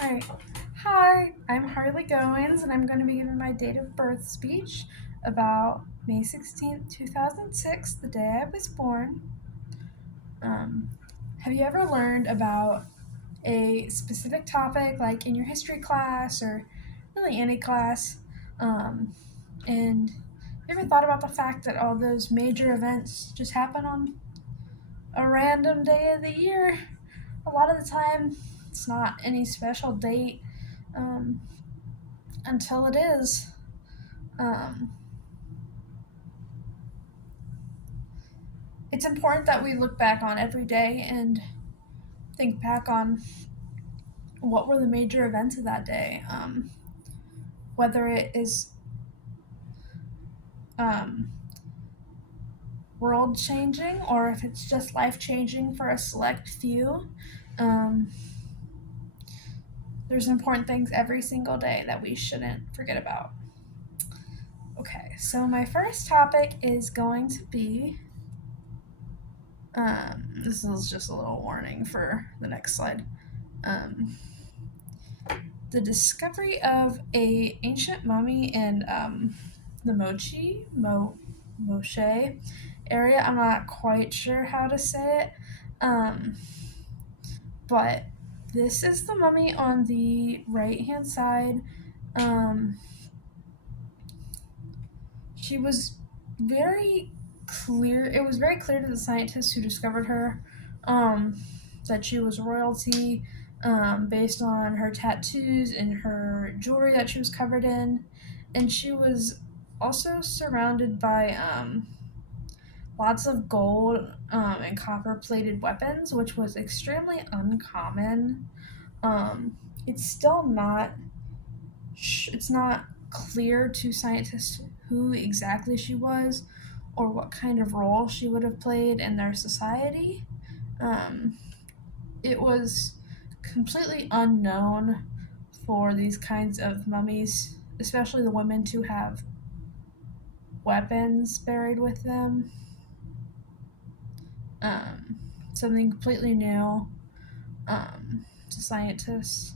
Alright. Hi, I'm Harley Goins, and I'm going to be giving my date of birth speech about May 16th, 2006, the day I was born. Um, have you ever learned about a specific topic, like in your history class or really any class? And you ever thought about the fact that all those major events just happen on a random day of the year? A lot of the time, it's not any special date. Um, until it is. Um, it's important that we look back on every day and think back on what were the major events of that day, whether it is um, world changing or if it's just life changing for a select few. Um, there's important things every single day that we shouldn't forget about. Okay, so my first topic is going to be this is just a little warning for the next slide. Um, the discovery of a ancient mummy in the Moshe area. I'm not quite sure how to say it, um, but this is the mummy on the right hand side. Um, she was very clear. It was very clear to the scientists who discovered her um, that she was royalty based on her tattoos and her jewelry that she was covered in. And she was also surrounded by lots of gold and copper plated weapons, which was extremely uncommon. Um, it's still not it's not clear to scientists who exactly she was or what kind of role she would have played in their society. Um, it was completely unknown for these kinds of mummies, especially the women, to have weapons buried with them. Um, Something completely new to scientists.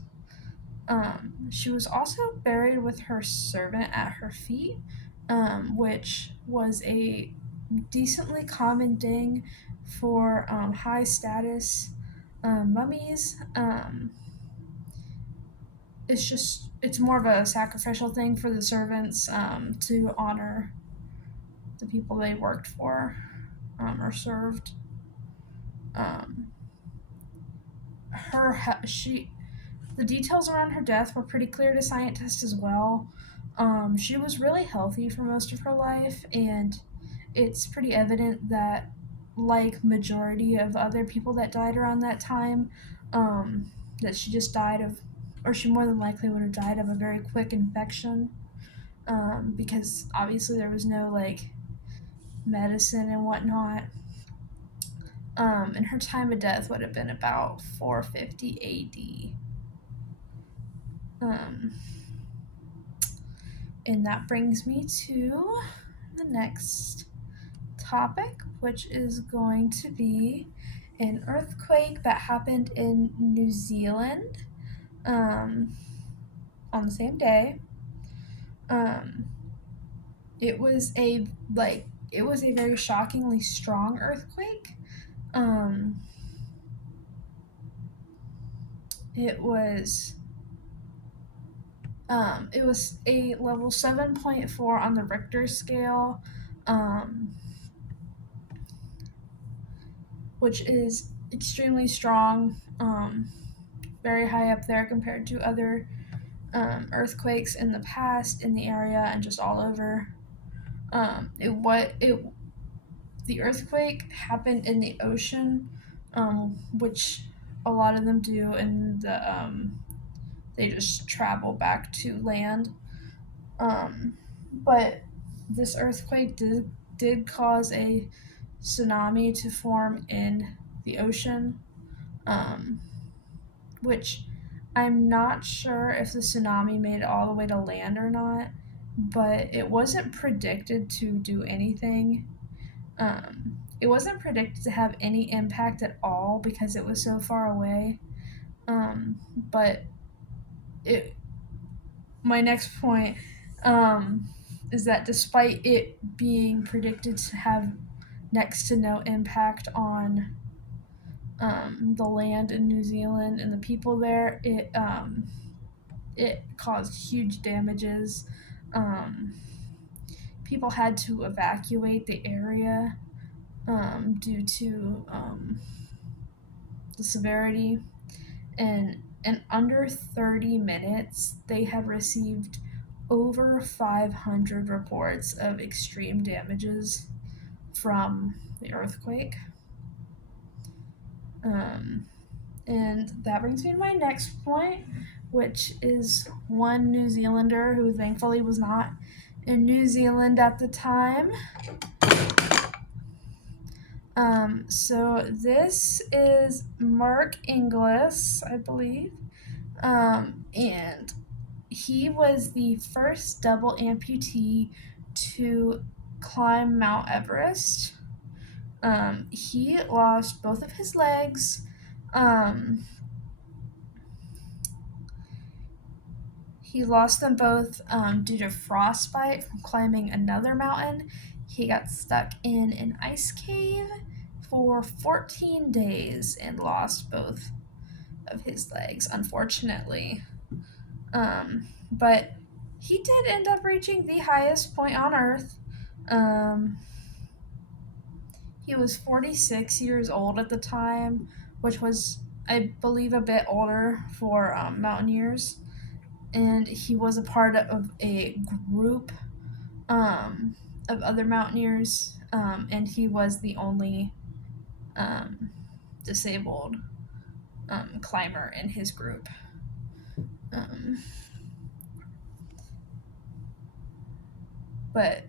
She was also buried with her servant at her feet, which was a decently common thing for high status mummies. It's more of a sacrificial thing for the servants to honor the people they worked for or served. Um, her she The details around her death were pretty clear to scientists as well. She was really healthy for most of her life, and it's pretty evident that, like majority of other people that died around that time, that she just died of, or she more than likely would have died of a very quick infection, because obviously there was no like medicine and whatnot. And her time of death would have been about 450 AD. Um, And that brings me to the next topic, which is going to be an earthquake that happened in New Zealand um, on the same day. Um, it was a it was a very shockingly strong earthquake. Um, it was it was a level 7.4 on the Richter scale, um, which is extremely strong, very high up there compared to other earthquakes in the past in the area and just all over. The earthquake happened in the ocean, which a lot of them do, and they just travel back to land. But this earthquake did cause a tsunami to form in the ocean, um, which I'm not sure if the tsunami made it all the way to land or not, but it wasn't predicted to do anything. It wasn't predicted to have any impact at all because it was so far away. But it my next point um, is that despite it being predicted to have next to no impact on the land in New Zealand and the people there, it caused huge damages. Um, People had to evacuate the area due to the severity. And in under 30 minutes, they had received over 500 reports of extreme damages from the earthquake. Um, and that brings me to my next point, which is one New Zealander who thankfully was not in New Zealand at the time. So this is Mark Inglis, I believe. And he was the first double amputee to climb Mount Everest. He lost both of his legs. Um, he lost them both due to frostbite from climbing another mountain. He got stuck in an ice cave for 14 days and lost both of his legs, unfortunately. But he did end up reaching the highest point on Earth. Um, he was 46 years old at the time, which was, I believe, a bit older for mountaineers. And he was a part of a group of other mountaineers, and he was the only um, disabled climber in his group. Um, but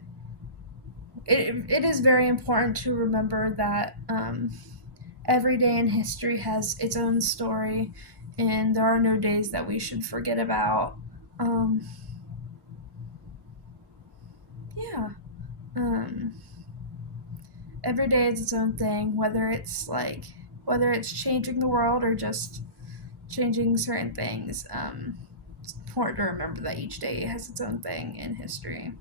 it is very important to remember that every day in history has its own story, and there are no days that we should forget about. Um, yeah. Um, every day is its own thing, whether it's changing the world or just changing certain things. It's important to remember that each day has its own thing in history.